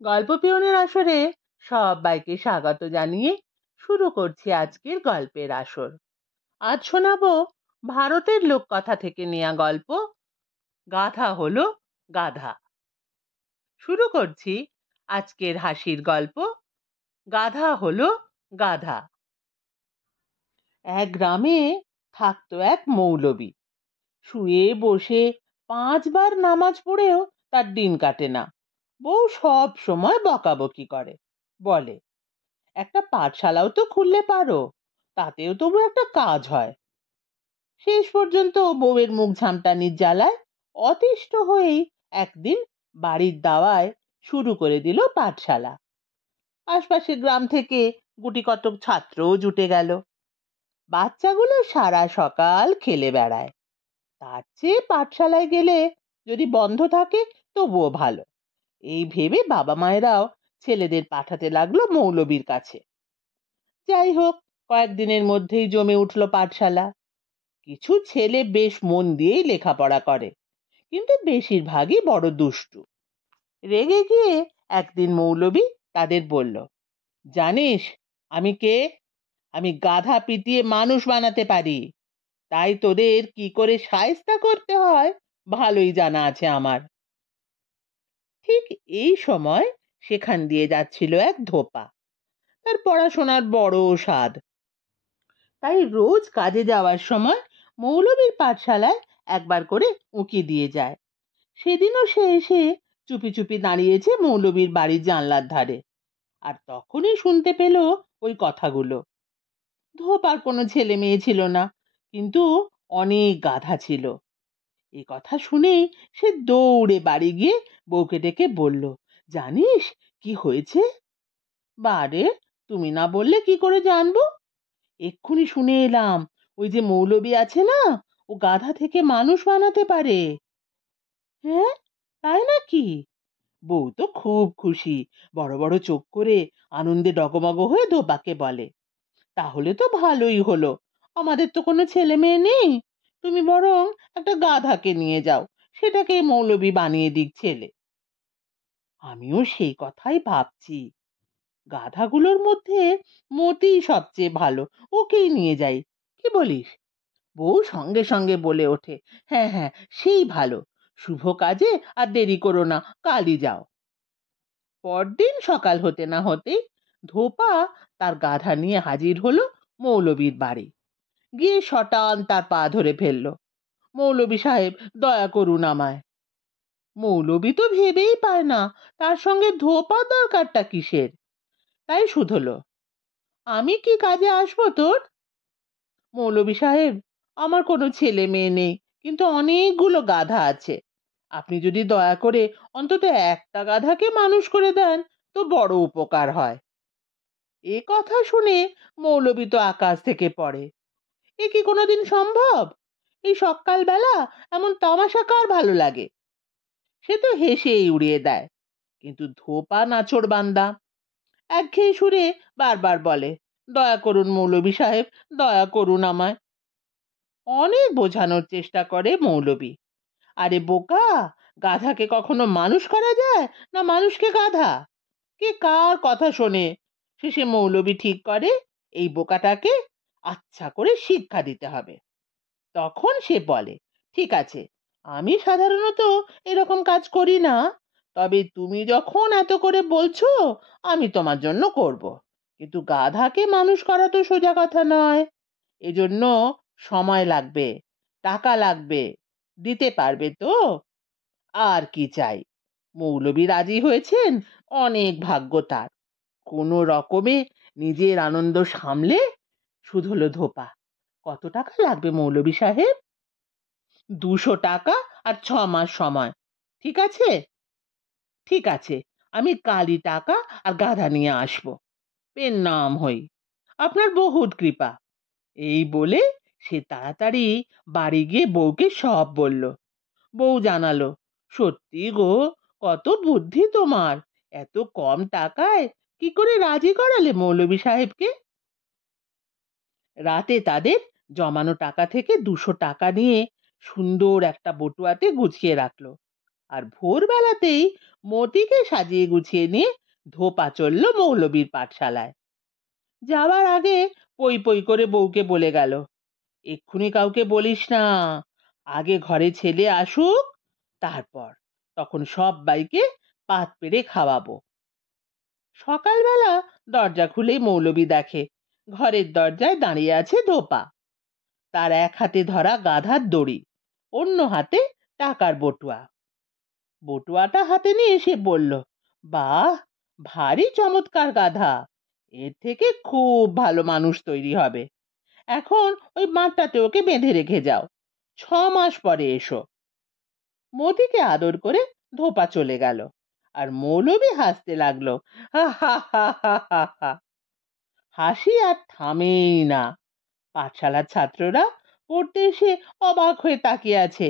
গল্প পিয়নের আসরে সবাইকে স্বাগত জানিয়ে শুরু করছি আজকের গল্পের আসর। আজ শোনাবো ভারতের লোককথা থেকে নেয়া গল্প গাধা হলো গাধা। শুরু করছি আজকের হাসির গল্প গাধা হলো গাধা। এক গ্রামে থাকতো এক মৌলবি। শুয়ে বসে 5 বার নামাজ পড়েও তার দিন কাটে না। বউ সব সময় বকাবকি করে, বলে একটা পাঠশালাও তো খুললে পারো, তাতেও তবু একটা কাজ হয়। শেষ পর্যন্ত বউয়ের মুখ ঝামটানির জ্বালায় অতিষ্ঠ হয়েই একদিন বাড়ির দাওয়ায় শুরু করে দিল পাঠশালা। আশপাশের গ্রাম থেকে গুটি কতক ছাত্রও জুটে গেল। বাচ্চাগুলো সারা সকাল খেলে বেড়ায়, তার চেয়ে পাঠশালায় গেলে যদি বন্ধ থাকে তবুও ভালো। এই ভেবে বাবা মায়েরাও ছেলেদের পাঠাতে লাগলো মৌলবীর কাছে। যাই হোক, কয়েকদিনের মধ্যেই জমে উঠল পাঠশালা। কিছু ছেলে বেশ মন দিয়েই লেখাপড়া করে, কিন্তু বেশিরভাগই বড় দুষ্টু। রেগে গিয়ে একদিন মৌলবী তাদের বলল, জানিস আমি কে? আমি গাধা পিটিয়ে মানুষ বানাতে পারি, তাই তোদের কি করে শায়েস্তা করতে হয় ভালোই জানা আছে আমার। ঠিক এই সময় সেখান দিয়ে যাচ্ছিল এক ধোপা। তার পড়াশোনার বড় সাধ, তাই রোজ কাজে যাওয়ার সময় মৌলবীর পাঠশালায় একবার করে উঁকি দিয়ে যায়। সেদিনও সে এসে চুপি চুপি দাঁড়িয়েছে মৌলবীর বাড়ির জানলার ধারে, আর তখনই শুনতে পেল ওই কথাগুলো। ধোপার কোনো ছেলে মেয়ে ছিল না, কিন্তু অনেক গাধা ছিল। এই কথা শুনেই সে দৌড়ে বাড়ি গিয়ে বউকে ডেকে বলল, জানিস কি হয়েছে? বারে, তুমি না বললে কি করে জানবো? এক্ষুনি শুনে এলাম, ওই যে মৌলবী আছে না, ও গাধা থেকে মানুষ বানাতে পারে। হ্যাঁ, তাই নাকি? বউ তো খুব খুশি, বড় বড় চোখ করে আনন্দে ডগমগ হয়ে ধোপাকে বলে, তাহলে তো ভালোই হলো, আমাদের তো কোনো ছেলে মেয়ে নেই, তুমি বরং একটা গাধাকে নিয়ে যাও, সেটাকে মৌলবী বানিয়ে দিক ছেলে। আমিও সেই কথাই ভাবছি, গাধাগুলোর মধ্যে মতি সবচেয়ে ভালো, ওকেই নিয়ে যাই, কি বলিস? বউ সঙ্গে সঙ্গে বলে ওঠে, হ্যাঁ হ্যাঁ, সেই ভালো, শুভ কাজে আর দেরি করো না, কালই যাও। পরদিন সকাল হতে না হতেই ধোপা তার গাধা নিয়ে হাজির হলো মৌলবীর বাড়ি। গিয়ে শটান তার পা ধরে ফেললো, মৌলবী সাহেব দয়া করুন আমায়। মৌলবী তো ভেবেই পায় না তার সঙ্গে ধোপা দরকারটা কিসের, তাই শুধলো, আমি কি কাজে আসবো তোর? মৌলবী সাহেব, আমার কোনো ছেলে মেয়ে নেই, কিন্তু অনেকগুলো গাধা আছে, আপনি যদি দয়া করে অন্তত একটা গাধাকে মানুষ করে দেন তো বড় উপকার হয়। এ কথা শুনে মৌলবী তো আকাশ থেকে পড়ে, এ কি কোনোদিন সম্ভব? এই সকালবেলা এমন তামাশা কার ভালো লাগে? সে তো হেসেই উড়িয়ে দেয়। কিন্তু ধোপা নাছোড়বান্দা একঘেয়ে সুরে বারবার বলে, দয়া করুন মৌলবী সাহেব, দয়া করুন আমায়। অনেক বোঝানোর চেষ্টা করে মৌলবী, আরে বোকা, গাধাকে কখনো মানুষ করা যায়, না মানুষকে গাধা? কে কার কথা শোনে? শেষে মৌলবী ঠিক করে এই বোকাটাকে আচ্ছা করে শিক্ষা দিতে হবে। তখন সে বলে, ঠিক আছে, আমি সাধারণত এরকম কাজ করি না, তবে তুমি যখন এত করে বলছো আমি তোমার জন্য করব। কিন্তু গাধাকে মানুষ করা তো সোজা কথা নয়, এজন্য সময় লাগবে, টাকা লাগবে, দিতে পারবে তো? আর কি চাই? মৌলবী রাজি হয়েছেন, অনেক ভাগ্য তার। কোনো রকমে নিজের আনন্দ সামলে শুধলো ধোপা, কত টাকা লাগবে মৌলবী সাহেব? 200 টাকা আর 6 মাস সময়, ঠিক আছে? ঠিক আছে, আমি কালই টাকা আর গাধা নিয়ে আসবো, পেন নাম হই, আপনার বহুত কৃপা। এই বলে সে তাড়াতাড়ি বাড়ি গিয়ে বউকে সব বলল। বউ জানালো, সত্যি গো, কত বুদ্ধি তোমার, এত কম টাকায় কি করে রাজি করালে মৌলবী সাহেবকে? রাতে তাদের জমানো টাকা থেকে 200 টাকা নিয়ে সুন্দর একটা বটুয়াতে গুছিয়ে রাখলো, আর ভোরবেলাতেই মতিকে সাজিয়ে গুছিয়ে নিয়ে ধোপা চলল মৌলবীর পাঠশালায়। যাওয়ার আগে পই পই করে বউকে বলে গেল, এক্ষুনি কাউকে বলিস না, আগে ঘরে ছেলে আসুক, তারপর তখন সব্বাইকে পাত পেড়ে খাওয়াবো। সকালবেলা দরজা খুলেই মৌলবী দেখে ঘরের দরজায় দাঁড়িয়ে আছে ধোপা। তার এক হাতে ধরা গাধার দড়ি, অন্য হাতে টাকার বটুয়া। বটুয়াটা হাতে নিয়ে এসে বলল, বাহ, ভারী চমৎকার গাধা, এর থেকে খুব ভালো মানুষ তৈরি হবে। এখন ওই বাঁটটাতে ওকে বেঁধে রেখে যাও, 6 মাস পরে এসো। মতিকে আদর করে ধোপা চলে গেল, আর মৌলবী হাসতে লাগলো, হা হা হা হা হা হা। হাসি আর থামেই না। পাঠশালার ছাত্ররা পড়তে এসে অবাক হয়ে তাকিয়ে আছে।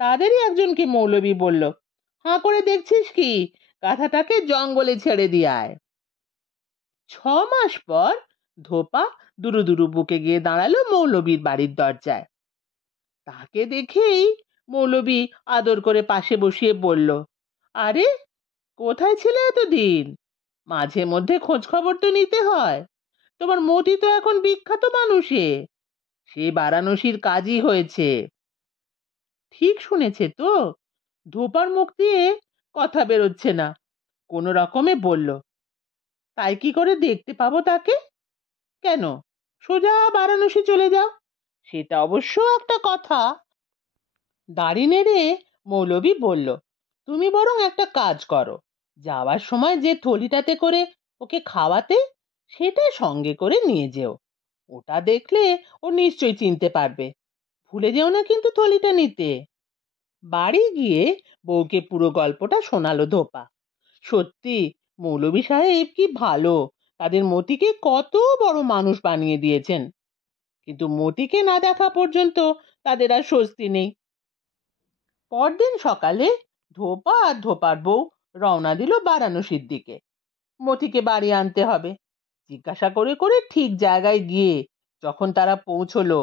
তাদেরই একজনকে মৌলবী বলল, হাঁ করে দেখছিস কি, গাধাটাকে জঙ্গলে ছেড়ে দিয়ে আয়। 6 মাস পর ধোপা দুরু দুরু বুকে গিয়ে দাঁড়ালো মৌলবীর বাড়ির দরজায়। তাকে দেখেই মৌলবী আদর করে পাশে বসিয়ে বলল, আরে, কোথায় ছিলে এতদিন? মাঝে মধ্যে খোঁজ খবর তো নিতে হয়। তোমার মতি তো এখন বিখ্যাত মানুষে, সে বারাণসীর কাজী হয়েছে। ঠিক শুনেছে তো? ধোপার মুখ দিয়ে কথা বেরোচ্ছে না, কোনো রকমে বলল, তাই কি করে দেখতে পাবো তাকে? কেন, সোজা বারাণসী চলে যাও, সেটা অবশ্য একটা কথা। দাড়ি নেড়ে মৌলবী বলল, তুমি বরং একটা কাজ করো, যাওয়ার সময় যে থলিটাতে করে ওকে খাওয়াতে, সেটা সঙ্গে করে নিয়ে যেও। ওটা দেখলে ও নিশ্চয়ই চিনতে পারবে। ভুলে যেও না কিন্তু থলিটা নিতে। বাড়ি গিয়ে বউকে পুরো গল্পটা শোনালো ধোপা। সত্যি, মৌলভী সাহেব কি ভালো, তাদের মতিকে কত বড় মানুষ বানিয়ে দিয়েছেন। কিন্তু মতিকে না দেখা পর্যন্ত তাদের আর স্বস্তি নেই। পরদিন সকালে ধোপা আর ধোপার বউ রওনা দিল বারাণসীর দিকে। মতিকে বাড়ি আনতে হবে। জিজ্ঞাসা করে করে ঠিক জায়গায় গিয়ে যখন তারা পৌঁছলো,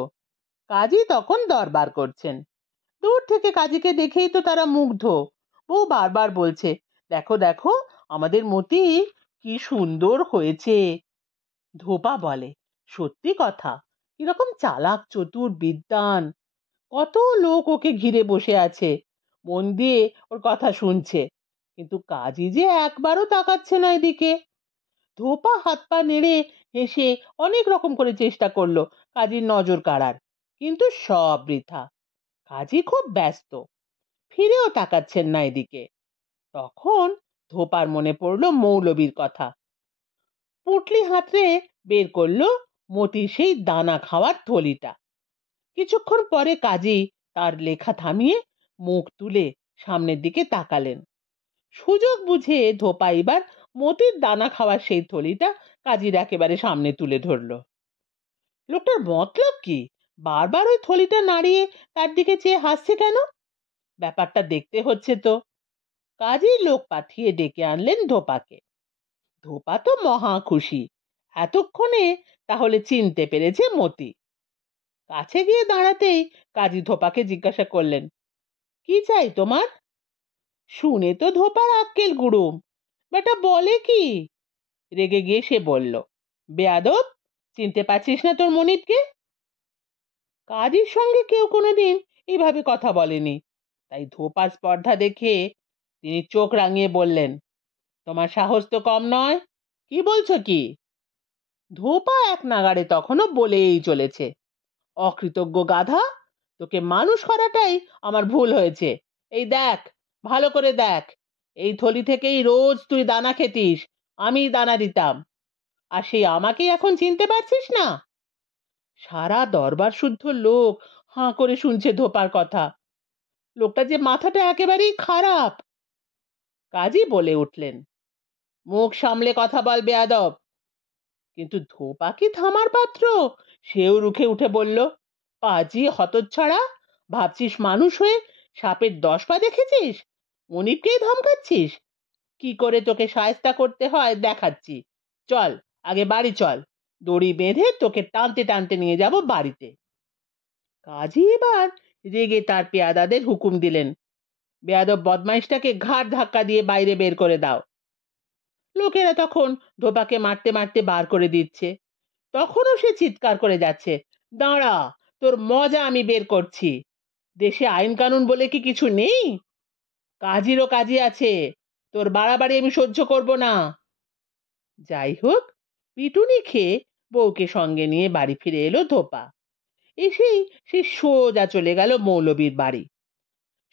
কাজী তখন দরবার করছেন। দূর থেকে কাজীকে দেখেই তো তারা মুগ্ধ। বউ বারবার বলছে, দেখো দেখো, আমাদের মতি কি সুন্দর হয়েছে। ধোপা বলে, সত্যি কথা, কিরকম চালাক চতুর বিদ্বান, কত লোক ওকে ঘিরে বসে আছে, মন দিয়ে ওর কথা শুনছে, কিন্তু কাজী যে একবারও তাকাচ্ছে না এদিকে। ধোপা হাত পা নেড়ে হেসে অনেক রকম করে চেষ্টা করলো কাজীর নজর কাড়ার, কিন্তু সব বৃথা। কাজী খুব ব্যস্ত, ফিরেও তাকাচ্ছেন না এদিকে। তখন ধোপার মনে পড়লো মৌলবীর কথা। পুটলি হাতড়ে বের করলো মতির সেই দানা খাওয়ার থলিটা। কিছুক্ষণ পরে কাজী তার লেখা থামিয়ে মুখ তুলে সামনের দিকে তাকালেন। সুযোগ বুঝে ধোপা এবার মতির দানা খাওয়ার সেই থলিটা কাজীর একেবারে সামনে তুলে ধরলো। লোকটার মতলব কি, বারবার ওই থলিটা নাড়িয়ে তার দিকে চেয়ে হাসছে কেন? ব্যাপারটা দেখতে হচ্ছে তো। কাজী লোক পাঠিয়ে ডেকে আনলেন ধোপাকে। ধোপা তো মহা খুশি, এতক্ষণে তাহলে চিনতে পেরেছে মতি। কাছে গিয়ে দাঁড়াতেই কাজী ধোপাকে জিজ্ঞাসা করলেন, কি চাই তোমার? শুনে তো ধোপার আক্কেল গুড়ুম, বেটা বলে কি? রেগে গিয়ে সে বলল, বেয়াদব, চিনতে পারছিস না তোর মনিবকে? কাজীর সঙ্গে কেউ কোনোদিন এইভাবে কথা বলেনি, তাই ধোপার স্পর্ধা দেখে তিনি চোখ রাঙিয়ে বললেন, তোমার সাহস তো কম নয়, কি বলছো কি? ধোপা এক নাগাড়ে তখনও বলেই চলেছে, অকৃতজ্ঞ গাধা, তোকে মানুষ করাটাই আমার ভুল হয়েছে। এই দেখ, ভালো করে দেখ, এই থলি থেকেই রোজ তুই দানা খেতিস, আমি দানা দিতাম, আর সেই আমাকেই এখন চিনতে পারছিস না? সারা দরবার শুদ্ধ লোক হাঁ করে শুনছে ধোপার কথা। লোকটা যে মাথাটা একেবারেই খারাপ। কাজী বলে উঠলেন, মুখ সামলে কথা বল বেয়াদব। কিন্তু ধোপা কি থামার পাত্র? সেও রুখে উঠে বলল, পাজি হতচ্ছাড়া, ভাবছিস মানুষ হয়ে সাপের 10 পা দেখেছিস? মনিবকেই ধমকাচ্ছিস? কি করে তোকে শায়েস্তা করতে হয় দেখাচ্ছি। চল, আগে বাড়ি চল, দড়ি বেঁধে তোকে টানতে টানতে নিয়ে যাব বাড়িতে। কাজী এবার রেগে তার পেয়াদাদের হুকুম দিলেন, বেয়াদব বদমাইশটাকে ঘাড় ধাক্কা দিয়ে বাইরে বের করে দাও। লোকেরা তখন ধোপাকে মারতে মারতে বার করে দিচ্ছে। তখনও সে চিৎকার করে যাচ্ছে, দাঁড়া, তোর মজা আমি বের করছি। দেশে আইন কানুন বলে কি কিছু নেই? কাজীরও কাজী আছে, তোর বাড়াবাড়ি আমি সহ্য করব না। যাই হোক, পিটুনি খেয়ে বউকে সঙ্গে নিয়ে বাড়ি ফিরে এলো ধোপা। এসেই সে সোজা চলে গেল মৌলবীর বাড়ি।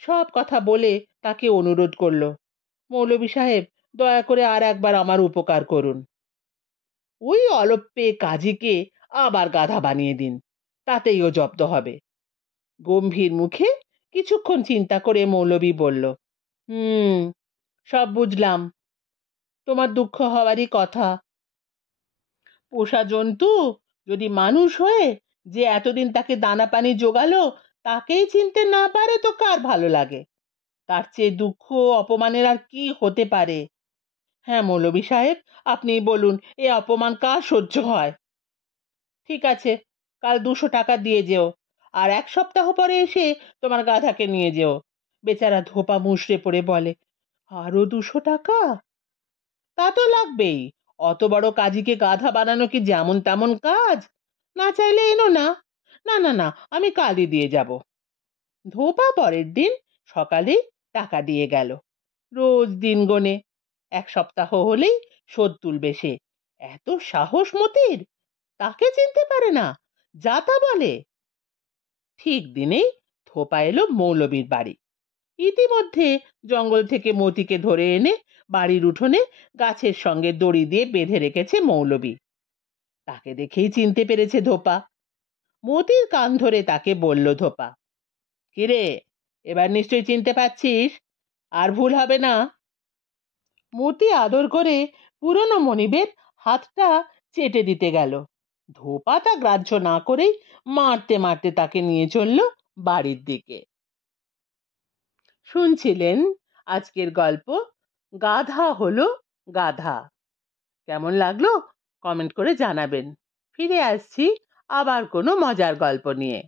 সব কথা বলে তাকে অনুরোধ করলো, মৌলবী সাহেব, দয়া করে আর একবার আমার উপকার করুন। ওই অলপ্পে কাজীকে আবার গাধা বানিয়ে দিন, তাতেই ও জব্দ হবে। গম্ভীর মুখে কিছুক্ষণ চিন্তা করে মৌলবী বলল, হুম, সব বুঝলাম, তোমার দুঃখ হওয়ারই কথা। পোষা জন্তু যদি মানুষ হয়ে যে এতদিন তাকে দানা পানি জোগালো তাকেই চিনতে না পারে তো কার ভালো লাগে? তার চেয়ে দুঃখ অপমানের আর কি হতে পারে? হ্যাঁ মৌলবী সাহেব, আপনি বলুন, এ অপমান কার সহ্য হয়? ঠিক আছে, কাল 200 টাকা দিয়ে যেও, আর 1 সপ্তাহ পরে এসে তোমার গাধাকে নিয়ে যেও। বেচারা ধোপা মুষড়ে পড়ে বলে, আরো 200 টাকা? তা তো লাগবেই। অত বড় কাজীকে গাধা বানানো কি যেমন তেমন কাজ? না চাইলে এনো না। না না না, আমি কালই দিয়ে যাব। ধোপা পরের দিন সকালেই টাকা দিয়ে গেল। রোজ দিন গোনে 1 সপ্তাহ হলেই শোধ তুলবে সে। এত সাহস মতির! তাকে চিনতে পারে না, যা তা বলে। ঠিক দিনেই ধোপা এলো মৌলবীর বাড়ি। ইতিমধ্যে জঙ্গল থেকে মতিকে ধরে এনে বাড়ির উঠোনে গাছের সঙ্গে দড়ি দিয়ে বেঁধে রেখেছে মৌলবী। তাকে দেখেই চিনতে পেরেছে ধোপা। মতির কান ধরে তাকে বলল ধোপা, কিরে, এবার নিশ্চয়ই চিনতে পারছিস? আর ভুল হবে না। মতি আদর করে পুরনো মনিবের হাতটা চেটে দিতে গেল। ধোপা তা গ্রাহ্য না করেই মারতে মারতে তাকে নিয়ে চলল বাড়ির দিকে। শুনছিলেন আজকের গল্প, গাধা হলো গাধা। কেমন লাগলো কমেন্ট করে জানাবেন। ফিরে আসছি আবার কোনো মজার গল্প নিয়ে।